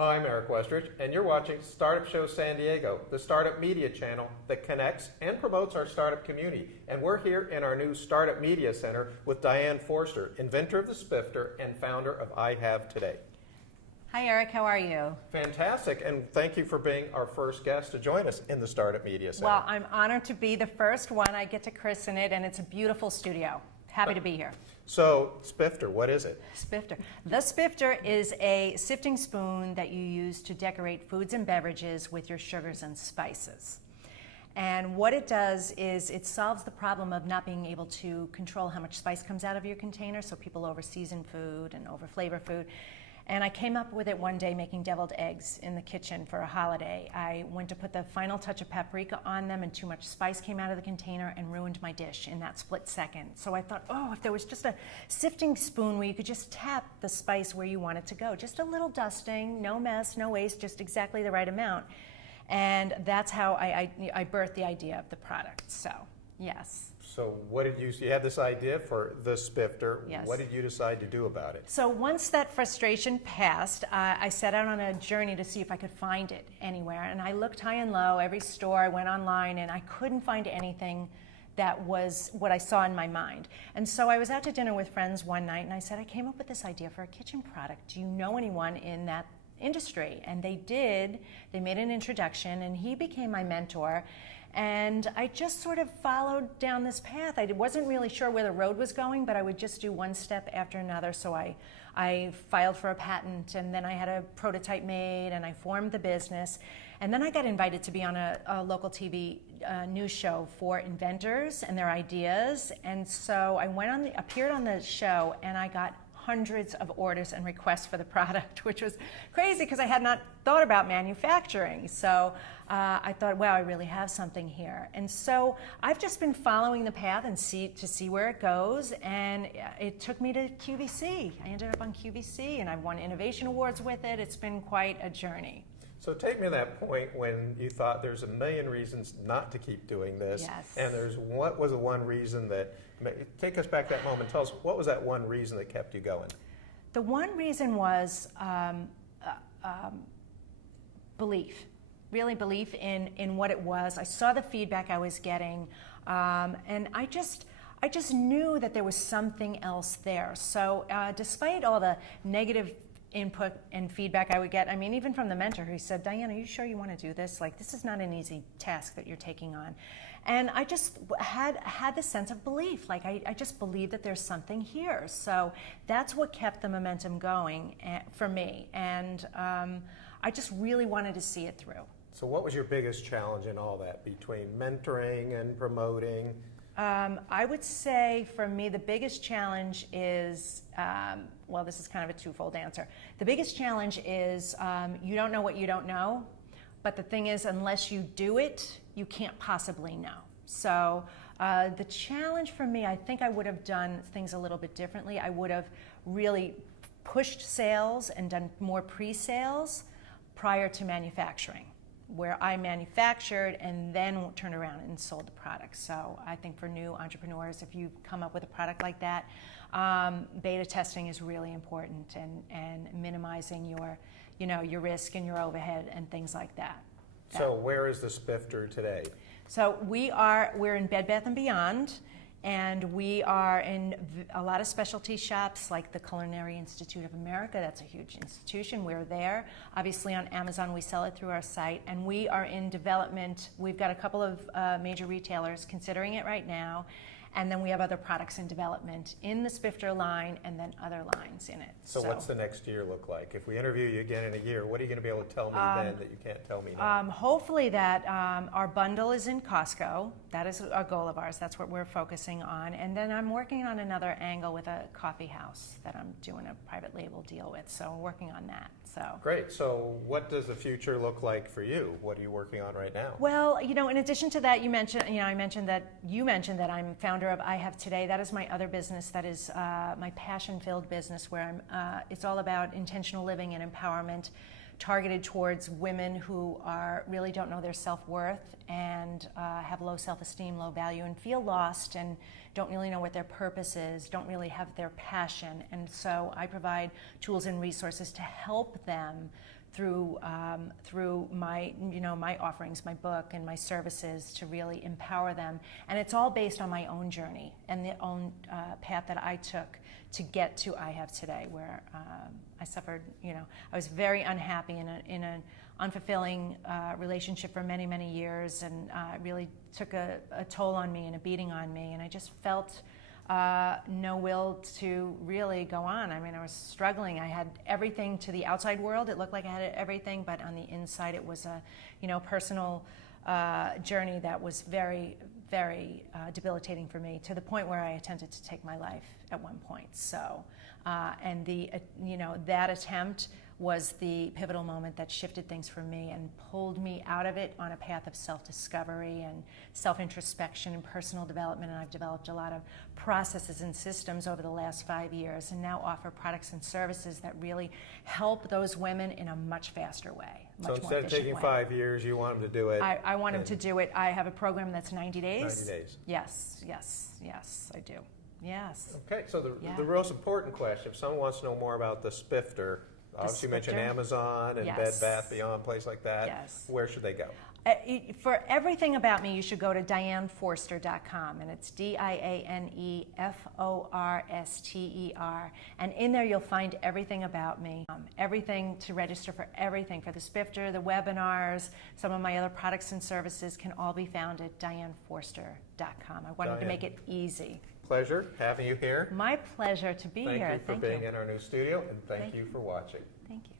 Hi, I'm Eric Westrich, and you're watching Startup Show San Diego, the startup media channel that connects and promotes our startup community. And we're here in our new Startup Media Center with Diane Forster, inventor of the Spifter and founder of I Have Today. Hi, Eric. How are you? Fantastic, and thank you for being our first guest to join us in the Startup Media Center. Well, I'm honored to be the first one. I get to christen it, and it's a beautiful studio. Happy to be here. So, Spifter, what is it? Spifter. The Spifter is a sifting spoon that you use to decorate foods and beverages with your sugars and spices. And what it does is it solves the problem of not being able to control how much spice comes out of your container, so people over-season food and over-flavor food. And I came up with it one day making deviled eggs in the kitchen for a holiday. I went to put the final touch of paprika on them, and too much spice came out of the container and ruined my dish in that split second. So I thought, oh, if there was just a sifting spoon where you could just tap the spice where you want it to go. Just a little dusting, no mess, no waste, just exactly the right amount. And that's how I birthed the idea of the product, so yes. So what did you had this idea for the Spifter. Yes. What did you decide to do about it? So once that frustration passed, I set out on a journey to see if I could find it anywhere. And I looked high and low, every store, I went online, and I couldn't find anything that was what I saw in my mind. And so I was out to dinner with friends one night, and I said, I came up with this idea for a kitchen product. Do you know anyone in that industry? And they did. They made an introduction, and he became my mentor. And I just sort of followed down this path. I wasn't really sure where the road was going, but I would just do one step after another. So I filed for a patent, and then I had a prototype made, and I formed the business. And then I got invited to be on a local TV news show for inventors and their ideas. And so I appeared on the show, and I got hundreds of orders and requests for the product, which was crazy because I had not thought about manufacturing. So I thought, wow, I really have something here. And so I've just been following the path and to see where it goes. And it took me to QVC. I ended up on QVC, and I've won innovation awards with it. It's been quite a journey. So take me to that point when you thought there's a million reasons not to keep doing this. Yes. And what was the one reason take us back to that moment. Tell us, what was that one reason that kept you going? The one reason was belief. Really belief in what it was. I saw the feedback I was getting, and I just knew that there was something else there. So despite all the negative input and feedback I would get, I mean, even from the mentor who said, Diane, are you sure you want to do this? Like, this is not an easy task that you're taking on. And I just had this sense of belief. Like, I just believe that there's something here. So that's what kept the momentum going for me. And I just really wanted to see it through. So what was your biggest challenge in all that, between mentoring and promoting? I would say for me the biggest challenge is, well, this is kind of a twofold answer. The biggest challenge is you don't know what you don't know, but the thing is, unless you do it, you can't possibly know. So the challenge for me, I think I would have done things a little bit differently. I would have really pushed sales and done more pre-sales prior to manufacturing, where I manufactured and then turned around and sold the product. So I think for new entrepreneurs, if you come up with a product like that, beta testing is really important, and minimizing your risk and your overhead and things like that. So where is the Spifter today? So we're in Bed Bath & Beyond, and we are in a lot of specialty shops like the Culinary Institute of America. That's a huge institution. We're there. Obviously on Amazon, we sell it through our site, and we are in development. We've got a couple of major retailers considering it right now. And then we have other products in development in the Spifter line, and then other lines in it. So what's the next year look like? If we interview you again in a year, what are you going to be able to tell me then that you can't tell me now? Hopefully that our bundle is in Costco. That is a goal of ours. That's what we're focusing on. And then I'm working on another angle with a coffee house that I'm doing a private label deal with. So we're working on that. So great. So what does the future look like for you? What are you working on right now? Well, in addition to that, you mentioned that I'm founder of I Have Today. That is my other business. That is my passion-filled business, where it's all about intentional living and empowerment, targeted towards women who really don't know their self-worth and have low self-esteem, low value, and feel lost and don't really know what their purpose is, don't really have their passion. And so I provide tools and resources to help them through my, my offerings, my book and my services to really empower them. And it's all based on my own journey and the own path that I took to get to I have today, where I suffered, I was very unhappy in an unfulfilling relationship for many, many years, and it really took a toll on me and a beating on me, and I just felt no will to really go on. I mean, I was struggling. I had everything to the outside world. It looked like I had everything, but on the inside it was a, personal journey that was very, very debilitating for me, to the point where I attempted to take my life at one point. So, and that attempt was the pivotal moment that shifted things for me and pulled me out of it on a path of self-discovery and self-introspection and personal development. And I've developed a lot of processes and systems over the last 5 years, and now offer products and services that really help those women in a much faster way. So instead of taking 5 years, you want them to do it? I want them to do it. I have a program that's 90 days. 90 days. Yes, I do. Yes. Okay, so the most important question, if someone wants to know more about the Spifter, obviously you mentioned Amazon and Bed Bath Beyond, place like that. Yes. Where should they go? For everything about me, you should go to DianeForster.com, and it's DianeForster. And in there you'll find everything about me, everything to register for everything, for the Spifter, the webinars, some of my other products and services can all be found at DianeForster.com. I wanted to make it easy. Pleasure having you here. My pleasure to be here. Thank you for being in our new studio, and thank you for watching. Thank you.